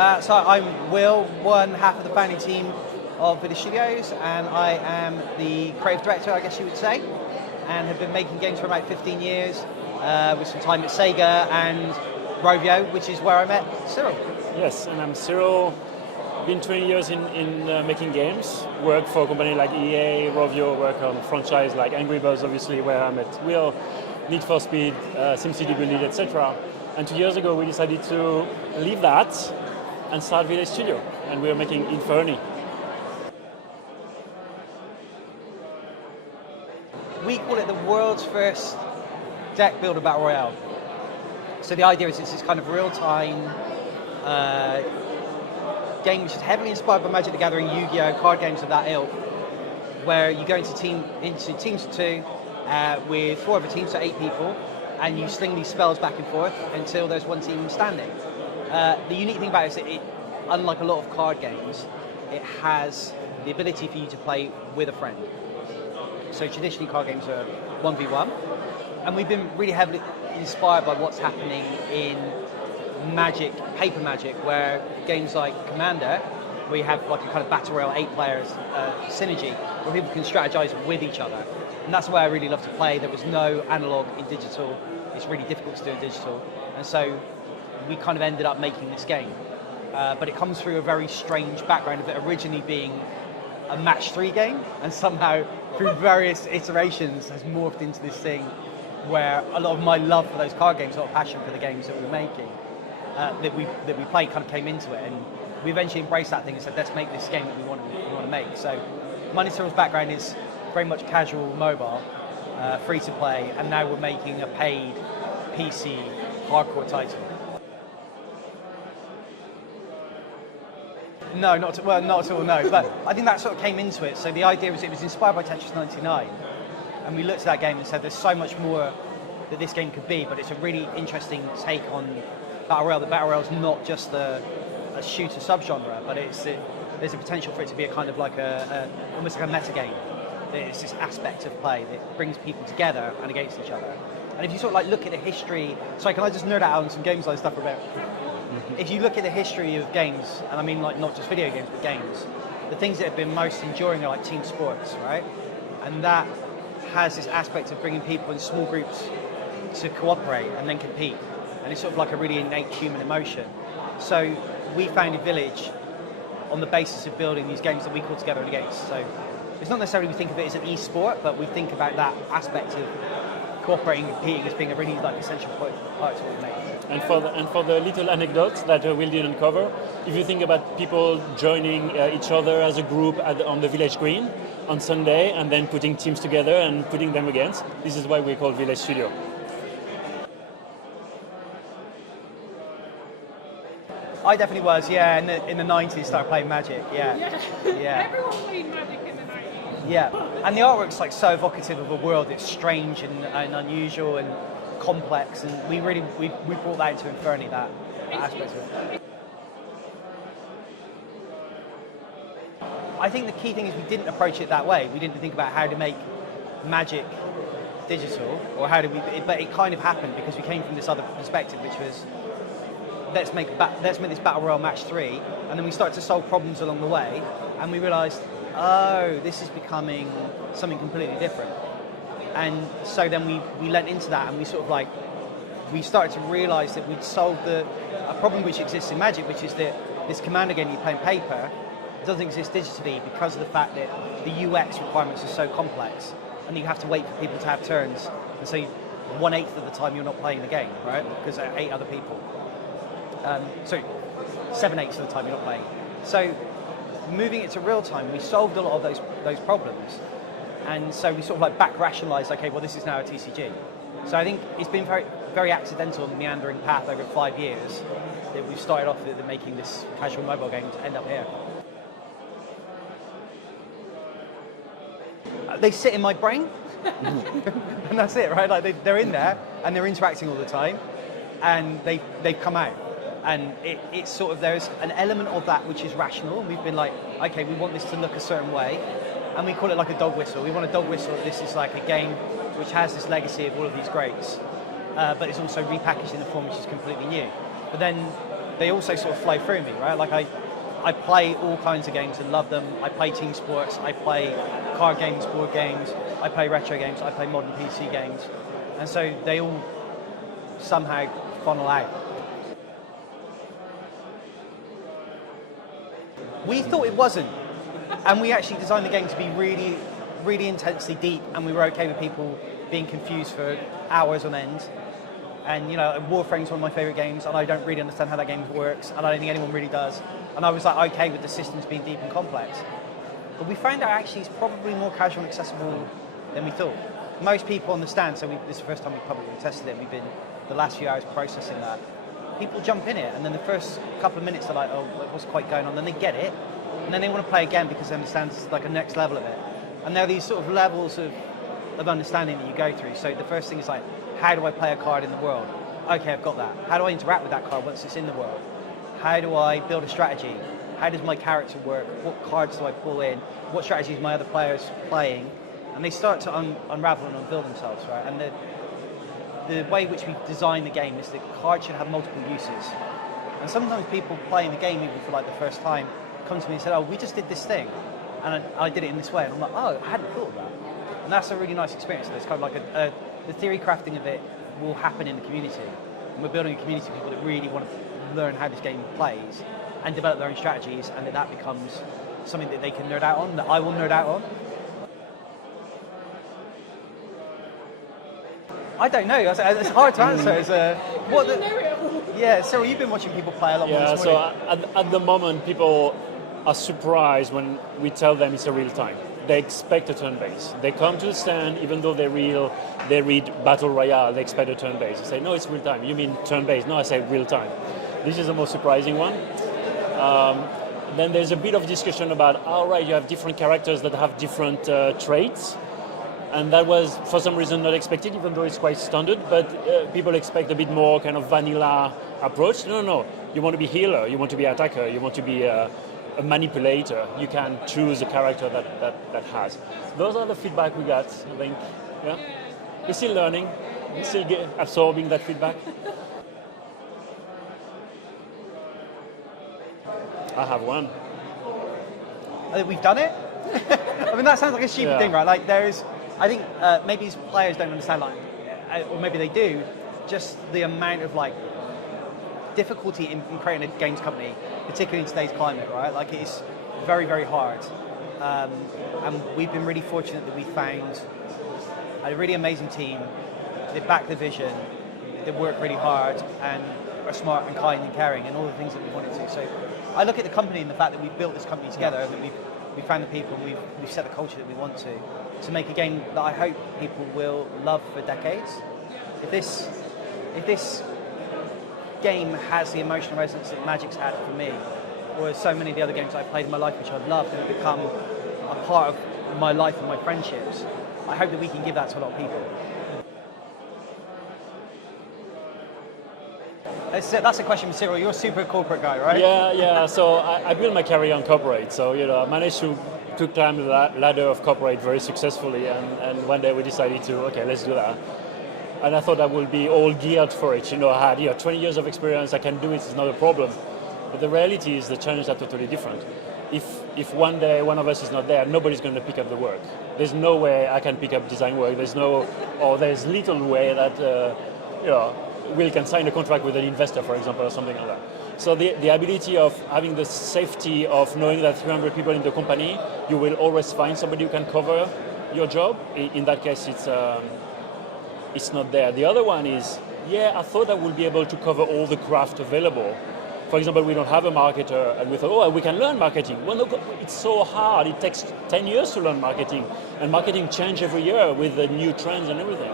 So I'm Will, one half of the founding team of Village Studios, and I am the creative director, I guess you would say, and have been making games for about 15 years, with some time at Sega and Royale, which is where I met Cyril. Yes, and I'm Cyril. Been 20 years in making games. Worked for a company like EA, Royale, work on franchise like Angry Birds, obviously, where I met Will, Need for Speed, SimCity Bullied, etc. And 2 years ago, we decided to leave that and start Village Studio, and we are making Inferni. We call it the world's first deck builder battle royale. So the idea is it's this kind of real-time game which is heavily inspired by Magic the Gathering, Yu-Gi-Oh, card games of that ilk, where you go into teams of two with 4 other teams, so 8 people, and you sling these spells back and forth until there's one team standing. The unique thing about it is that it, unlike a lot of card games, it has the ability for you to play with a friend. So traditionally card games are 1v1, and we've been really heavily inspired by what's happening in Magic, paper Magic, where games like Commander, where you have like a kind of battle royale, 8 players synergy, where people can strategize with each other. And that's where I really love to play. There was no analog in digital. It's really difficult to do in digital. And so we kind of ended up making this game. But it comes through a very strange background of it originally being a match 3 game, and somehow through various iterations has morphed into this thing where a lot of my love for those card games, a lot of passion for the games that we're making, that we play kind of came into it, and we eventually embraced that thing and said, let's make this game that we want to make. So mine and Cyril's background is very much casual mobile, free to play, and now we're making a paid PC hardcore title. No, not at all, no. But I think that sort of came into it. So the idea was it was inspired by Tetris 99, and we looked at that game and said, there's so much more that this game could be, but it's a really interesting take on Battle Royale. The Battle Royale is not just a shooter subgenre, but there's a potential for it to be a kind of like almost like a meta game. It's this aspect of play that brings people together and against each other. And if you sort of like look at the history, sorry, can I just nerd out on some games like stuff about? If you look at the history of games, and I mean like not just video games, but games, the things that have been most enduring are like team sports, right? And that has this aspect of bringing people in small groups to cooperate and then compete. And it's sort of like a really innate human emotion. So we founded Village on the basis of building these games that we call Together and Against. So it's not necessarily we think of it as an e-sport, but we think about that aspect of cooperating and competing as being a really like essential part of what we make. And for the little anecdotes that Will didn't cover, if you think about people joining each other as a group on the village green on Sunday and then putting teams together and putting them against, this is why we call Village Studio. I definitely was, yeah. In the 90s, started playing Magic, Yeah. Everyone played Magic in the 90s. Yeah, and the artwork's like so evocative of a world that's strange and unusual and complex, and we brought that into Inferni, that aspect of it. I think the key thing is we didn't approach it that way. We didn't think about how to make Magic digital, or how do we, but it kind of happened because we came from this other perspective, which was let's make this Battle Royale match 3, and then we started to solve problems along the way, and we realized, oh, this is becoming something completely different. And so then we lent into that, and we sort of like, we started to realize that we'd solved a problem which exists in Magic, which is that this Commander game you play in paper doesn't exist digitally because of the fact that the UX requirements are so complex, and you have to wait for people to have turns, and so 1/8 of the time you're not playing the game, right? Because there are 8 other people. So 7/8 of the time you're not playing. So moving it to real time, we solved a lot of those problems, and so we sort of like back rationalized, okay, well this is now a TCG. So I think it's been very, very accidental and meandering path over 5 years that we've started off with making this casual mobile game to end up here. They sit in my brain, and that's it, right? Like they're in there and they're interacting all the time, and they've come out. And it's sort of, there's an element of that which is rational, and we've been like, okay, we want this to look a certain way, and we call it like a dog whistle. We want a dog whistle. This is like a game which has this legacy of all of these greats, but it's also repackaged in a form which is completely new. But then they also sort of flow through me, right? Like I play all kinds of games and love them. I play team sports, I play card games, board games, I play retro games, I play modern PC games. And so they all somehow funnel out. We thought it wasn't. And we actually designed the game to be really, really intensely deep, and we were okay with people being confused for hours on end. And Warframe's one of my favorite games, and I don't really understand how that game works, and I don't think anyone really does. And I was like, okay with the systems being deep and complex. But we found out actually it's probably more casual and accessible than we thought. Most people understand, so this is the first time we've publicly tested it, we've been the last few hours processing that. People jump in it, and then the first couple of minutes they're like, oh, what's quite going on? Then they get it, and then they want to play again because they understand it's like a next level of it. And there are these sort of levels of understanding that you go through. So the first thing is like, how do I play a card in the world? Okay, I've got that. How do I interact with that card once it's in the world? How do I build a strategy? How does my character work? What cards do I pull in? What strategies are my other players playing? And they start to unravel and unbuild themselves, right? And the way in which we design the game is that cards should have multiple uses. And sometimes people playing the game, even for like the first time, come to me and say, oh, we just did this thing. And I did it in this way. And I'm like, oh, I hadn't thought of that. And that's a really nice experience. It's kind of like the theory crafting of it will happen in the community. And we're building a community of people that really want to learn how this game plays and develop their own strategies, and that becomes something that they can nerd out on, that I will nerd out on. I don't know. It's hard to answer. Yeah, Cyril, you've been watching people play a lot more this morning. So at the moment, people are surprised when we tell them it's a real time. They expect a turn-based. They come to the stand, even though they read Battle Royale, they expect a turn-based. They say, no, it's real time. You mean turn-based? No, I say real time. This is the most surprising one. Then there's a bit of discussion about, all right, you have different characters that have different traits. And that was, for some reason, not expected, even though it's quite standard. But people expect a bit more kind of vanilla approach. No. You want to be healer, you want to be attacker, you want to be a manipulator. You can choose a character that has. Those are the feedback we got, I think. Yeah? We're still learning, we're still absorbing that feedback. I have one. I think we've done it. I mean, that sounds like a stupid thing, right? Like I think maybe these players don't understand, or maybe they do, just the amount of difficulty in creating a games company, particularly in today's climate, right? Like it's very, very hard. And we've been really fortunate that we found a really amazing team that back the vision, that work really hard and are smart and kind and caring and all the things that we wanted to. So I look at the company and the fact that we've built this company together, and that we've found the people, and we've set the culture that we want to make a game that I hope people will love for decades. If this game has the emotional resonance that Magic's had for me, or so many of the other games I've played in my life which I've loved and have become a part of my life and my friendships, I hope that we can give that to a lot of people. That's a question for Cyril. You're a super corporate guy, right? Yeah. So I built my career on corporate. So I managed to climb the ladder of corporate very successfully. And one day we decided to, okay, let's do that. And I thought I would be all geared for it. I had 20 years of experience. I can do it. It's not a problem. But the reality is the challenges are totally different. If one day one of us is not there, nobody's going to pick up the work. There's no way I can pick up design work. There's little way that Will can sign a contract with an investor, for example, or something like that. So the ability of having the safety of knowing that 300 people in the company, you will always find somebody who can cover your job. In that case, it's not there. The other one is, I thought I would be able to cover all the craft available. For example, we don't have a marketer, and we thought, we can learn marketing. Well, no, it's so hard. It takes 10 years to learn marketing, and marketing changes every year with the new trends and everything.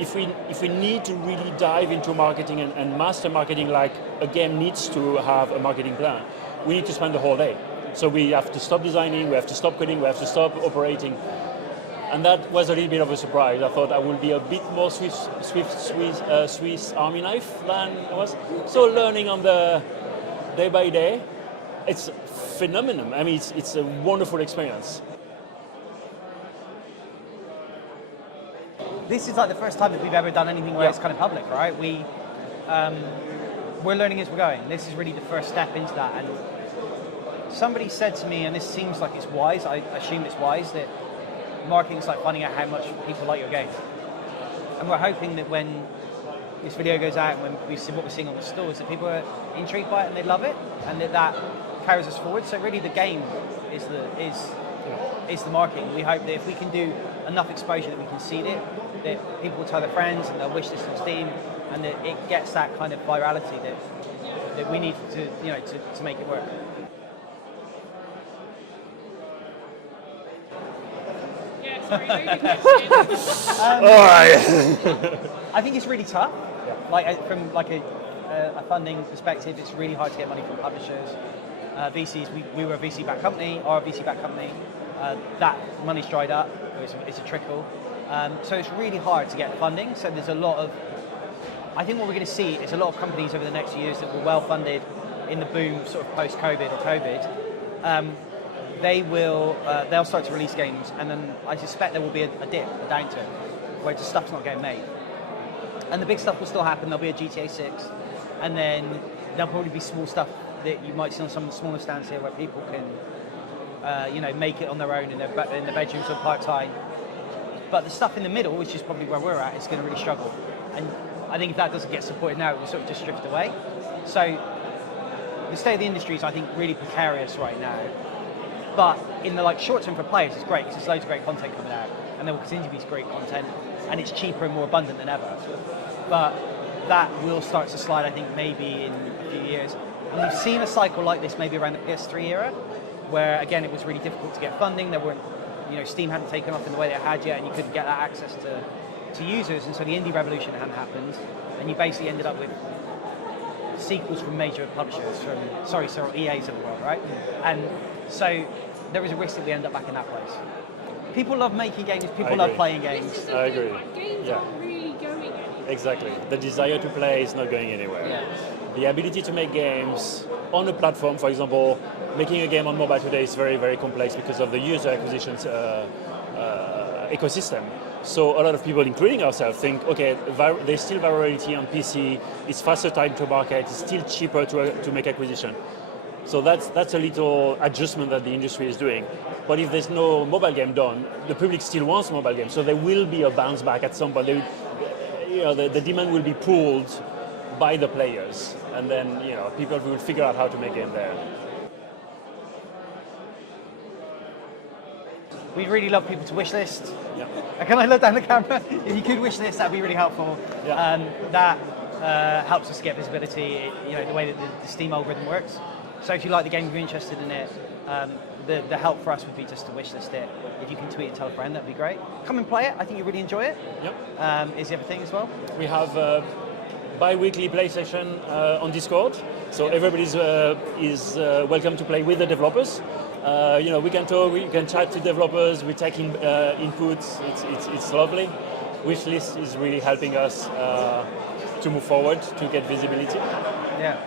If we need to really dive into marketing and master marketing like a game needs to have a marketing plan, we need to spend the whole day. So we have to stop designing, we have to stop coding, we have to stop operating. And that was a little bit of a surprise. I thought I would be a bit more Swiss Army knife than I was. So learning on the day by day, it's phenomenal. I mean, it's a wonderful experience. This is like the first time that we've ever done anything where it's kind of public, right? we're learning as we're going. This is really the first step into that. And somebody said to me, and this seems like it's wise, I assume it's wise, that marketing is like finding out how much people like your game. And we're hoping that when this video goes out and when we see what we're seeing on the stores, that people are intrigued by it and they love it, and that carries us forward. So really the game is the marketing. We hope that if we can do enough exposure that we can seed it, that people will tell their friends and they'll wish this on Steam, and that it gets that kind of virality that we need to make it work. Yeah, sorry, loaded question. All right. I think it's really tough. From a funding perspective, it's really hard to get money from publishers. VCs, we were a VC-backed company, are a VC-backed company. That money's dried up. It's a trickle. So it's really hard to get funding. So there's a lot of, I think what we're going to see is a lot of companies over the next few years that were well funded in the boom sort of post-COVID or COVID. They'll start to release games, and then I suspect there will be a dip, a downturn, where just stuff's not getting made. And the big stuff will still happen. There'll be a GTA 6, and then there'll probably be small stuff that you might see on some of the smaller stands here where people can, make it on their own in their bedrooms or part-time. But the stuff in the middle, which is probably where we're at, is going to really struggle. And I think if that doesn't get supported now, it will sort of just drift away. So the state of the industry is, I think, really precarious right now. But in the short term for players, it's great because there's loads of great content coming out, and there will continue to be great content, and it's cheaper and more abundant than ever. But that will start to slide, I think, maybe in a few years. And we've seen a cycle like this maybe around the PS3 era, where again it was really difficult to get funding. There weren't, Steam hadn't taken off in the way that it had yet, and you couldn't get that access to users, and so the indie revolution hadn't happened, and you basically ended up with sequels from major publishers, from EAs of the world, right? And so there is a risk that we end up back in that place. People love making games, people love playing games. This is the I thing, agree. like, games Yeah. aren't really going anywhere. Exactly. The desire to play is not going anywhere. Yeah. The ability to make games on a platform, for example, making a game on mobile today is very, very complex because of the user acquisition ecosystem. So a lot of people, including ourselves, think, okay, there's still virality on PC, it's faster time to market, it's still cheaper to make acquisition. So that's a little adjustment that the industry is doing. But if there's no mobile game done, the public still wants mobile games, so there will be a bounce back at some point. The demand will be pulled by the players, and then people will figure out how to make game there. We'd really love people to wish list. Yeah. Can I look down the camera? If you could wish list, that'd be really helpful. Yeah. That helps us get visibility, the way that the Steam algorithm works. So if you like the game, if you're interested in it, the help for us would be just to wish list it. If you can tweet and tell a friend, that'd be great. Come and play it. I think you really enjoy it. Yep. Is the other thing as well? We have bi-weekly play session on Discord, so everybody is welcome to play with the developers. We can talk, we can chat to developers, we take inputs. It's lovely. Wishlist is really helping us to move forward, to get visibility. Yeah.